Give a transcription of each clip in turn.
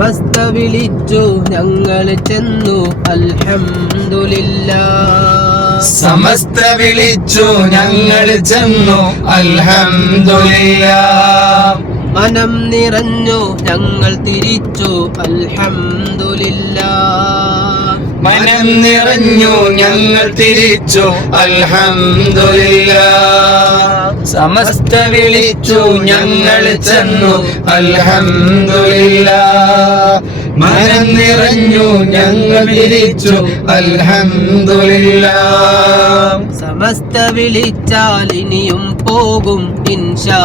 സമസ്ത വിളിച്ചു ഞങ്ങൾ ചെന്നു അൽഹംദുലില്ലാഹ്. സമസ്ത വിളിച്ചു ഞങ്ങൾ ചെന്നു അൽഹംദുലില്ലാഹ്. മനം നിറഞ്ഞു ഞങ്ങൾ തിരിച്ചു അൽഹംദുലില്ലാഹ്. മനം നിറഞ്ഞു ഞങ്ങൾ തിരിച്ചു അൽഹംദുലില്ലാഹ്. സമസ്ത വിളിച്ചു ഞങ്ങൾ ചെന്നു അൽഹംദുലില്ലാഹ്. മനം നിറഞ്ഞു ഞങ്ങൾ തിരിച്ചു അൽഹംദുലില്ലാഹ്. സമസ്ത വിളിച്ചാൽ ഇനിയും പോകും ഇൻഷാ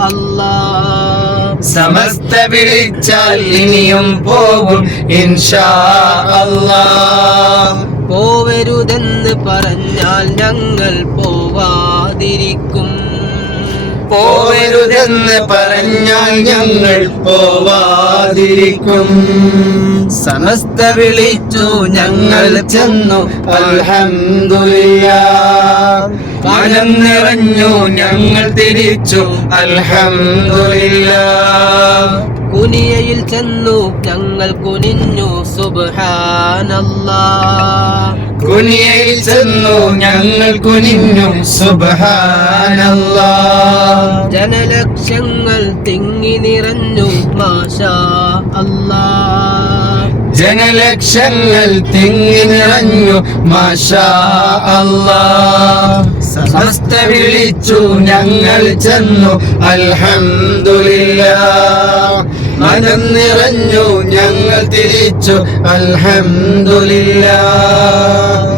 അല്ലാഹ്. സമസ്ത വിളിച്ചാൽ ഇനിയും പോകും ഇൻഷാ അല്ലാഹ്. പോവരുതെന്ന് പറഞ്ഞാൽ ഞങ്ങൾ പോവാതിരിക്കും. പോവരുതെന്ന് പറഞ്ഞാൽ ഞങ്ങൾ പോവാതിരിക്കും. സമസ്ത വിളിച്ചു ഞങ്ങൾ ചെന്നു അൽഹംദുലില്ലാഹ്. മനം നിറഞ്ഞു ഞങ്ങൾ തിരിച്ചു അൽഹംദുലില്ലാഹ്. കുനിയയിൽ ചെന്നു ഞങ്ങൾ കുനിഞ്ഞു സുബ്ഹാനല്ലാഹ്. കുനിയയിൽ ചെന്നു ഞങ്ങൾ കുനിഞ്ഞു സുബ്ഹാനല്ലാഹ്. ജനലക്ഷങ്ങൾ തിങ്ങി നിറഞ്ഞു മാഷാ അല്ലാഹ്. ജനലക്ഷങ്ങൾ തിങ്ങി നിറഞ്ഞു മാഷാ അല്ലാഹ്. സമസ്ത വിളിച്ചു ഞങ്ങൾ ചെന്നു അൽഹംദുലില്ലാഹ്. മനം നിറഞ്ഞു ഞങ്ങൾ തിരിച്ചു അൽഹംദുലില്ലാഹ്.